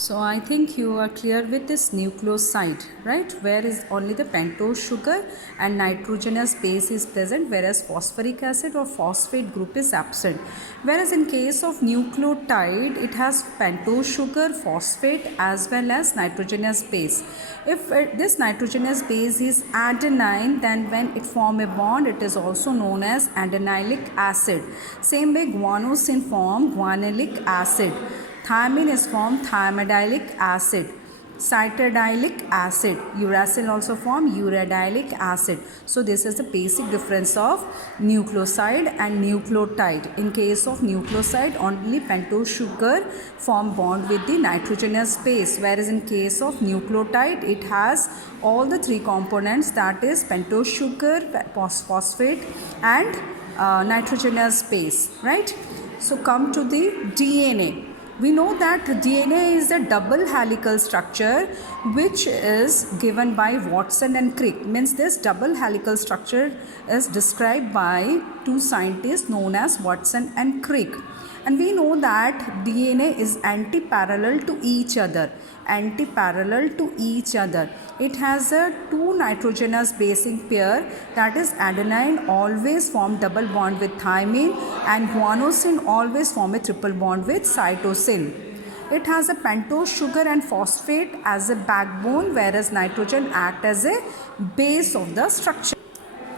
So I think you are clear with this nucleoside, right? Where is only the pentose sugar and nitrogenous base is present, whereas phosphoric acid or phosphate group is absent. Whereas in case of nucleotide, it has pentose sugar, phosphate as well as nitrogenous base. If this nitrogenous base is adenine, then when it form a bond, it is also known as adenylic acid. Same way guanosine form guanylic acid. Thymine is formed thymidyllic acid. Cytidyllic acid. Uracil also form uradiolic acid. So this is the basic difference of nucleoside and nucleotide. In case of nucleoside, only pentose sugar form bond with the nitrogenous base, whereas in case of nucleotide, it has all the three components, that is pentose sugar, phosphate and nitrogenous base, right? So come to the DNA. We know that DNA is a double helical structure which is given by Watson and Crick. Means this double helical structure is described by two scientists known as Watson and Crick. And we know that DNA is anti-parallel to each other. Anti-parallel to each other. It has a two nitrogenous basing pair, that is adenine always form double bond with thymine and guanosine always form a triple bond with cytosine. It has a pentose sugar and phosphate as a backbone, whereas nitrogen act as a base of the structure.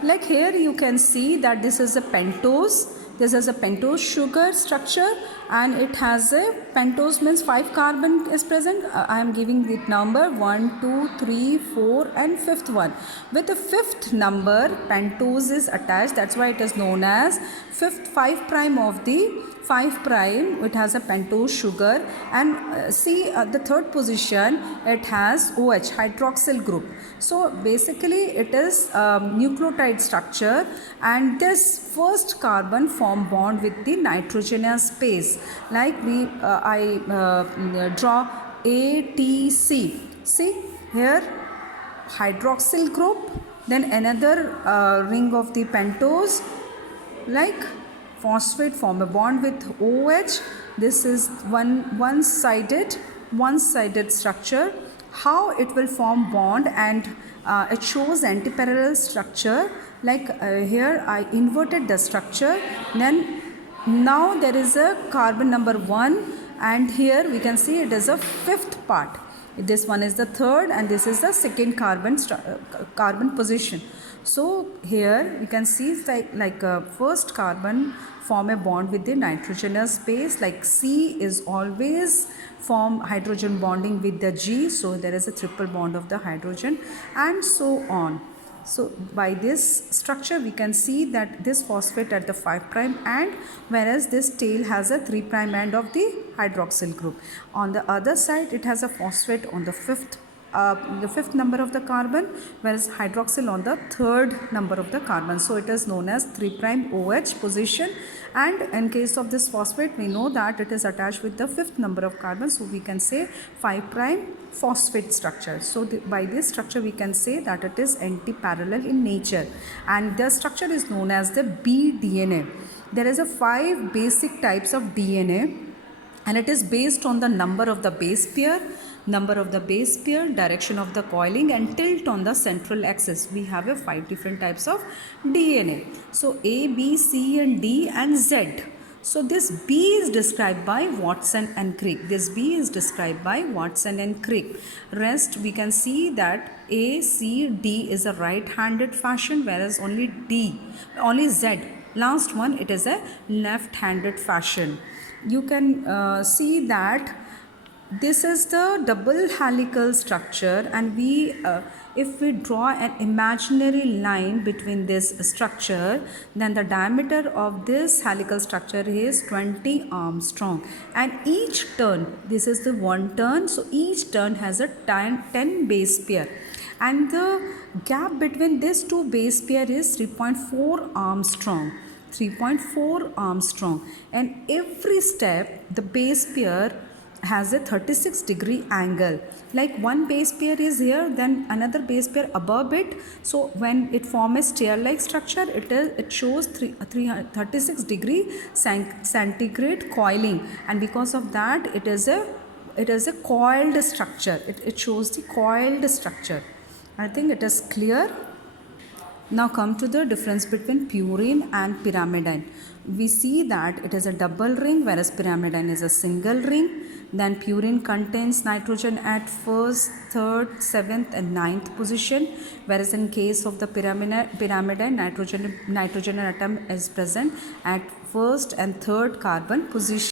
Like here you can see that this is a pentose. This is a pentose sugar structure and it has a pentose means 5 carbon is present. I am giving the number 1, 2, 3, 4 and 5th one. With the 5th number pentose is attached, that's why it is known as 5 prime of the 5 prime. It has a pentose sugar and see the third position, it has OH hydroxyl group. So basically it is nucleotide structure, and this first carbon form bond with the nitrogenous base. Like I draw ATC. See here hydroxyl group, then another ring of the pentose, like phosphate form a bond with OH. This is one-sided structure. How it will form bond, and it shows antiparallel structure. Like here I inverted the structure. Then now there is a carbon number 1, and here we can see it is a 5th part. This one is the 3rd and this is the 2nd carbon position. So here you can see like first carbon form a bond with the nitrogenous base, like C is always form hydrogen bonding with the G, so there is a triple bond of the hydrogen, and so on. So by this structure we can see that this phosphate at the 5 prime end, whereas this tail has a 3 prime end of the hydroxyl group. On the other side it has a phosphate on the fifth number of the carbon, whereas hydroxyl on the 3rd number of the carbon. So it is known as 3 prime OH position, and in case of this phosphate we know that it is attached with the 5th number of carbon, so we can say 5 prime phosphate structure. So by this structure we can say that it is anti-parallel in nature, and the structure is known as the bDNA. There is a 5 basic types of DNA, and it is based on the number of the base pair, direction of the coiling and tilt on the central axis. We have a 5 different types of DNA. So A, B, C and D and Z. So this B is described by Watson and Crick. Rest we can see that A, C, D is a right-handed fashion, whereas only Z, last one, it is a left-handed fashion. You can see that this is the double helical structure, and if we draw an imaginary line between this structure, then the diameter of this helical structure is 20 Armstrong, and each turn, this is the one turn, so each turn has a 10 base pair, and the gap between these two base pair is 3.4 Armstrong. And every step the base pair has a 36-degree angle. Like one base pair is here, then another base pair above it. So when it forms a stair-like structure, it shows 36-degree centigrade coiling, and because of that it is a it is a coiled structure. It shows the coiled structure. I think it is clear. Now come to the difference between purine and pyrimidine. We see that it is a double ring whereas pyrimidine is a single ring. Then purine contains nitrogen at first, third, seventh and ninth position, whereas in case of the pyrimidine nitrogen atom is present at first and third carbon position.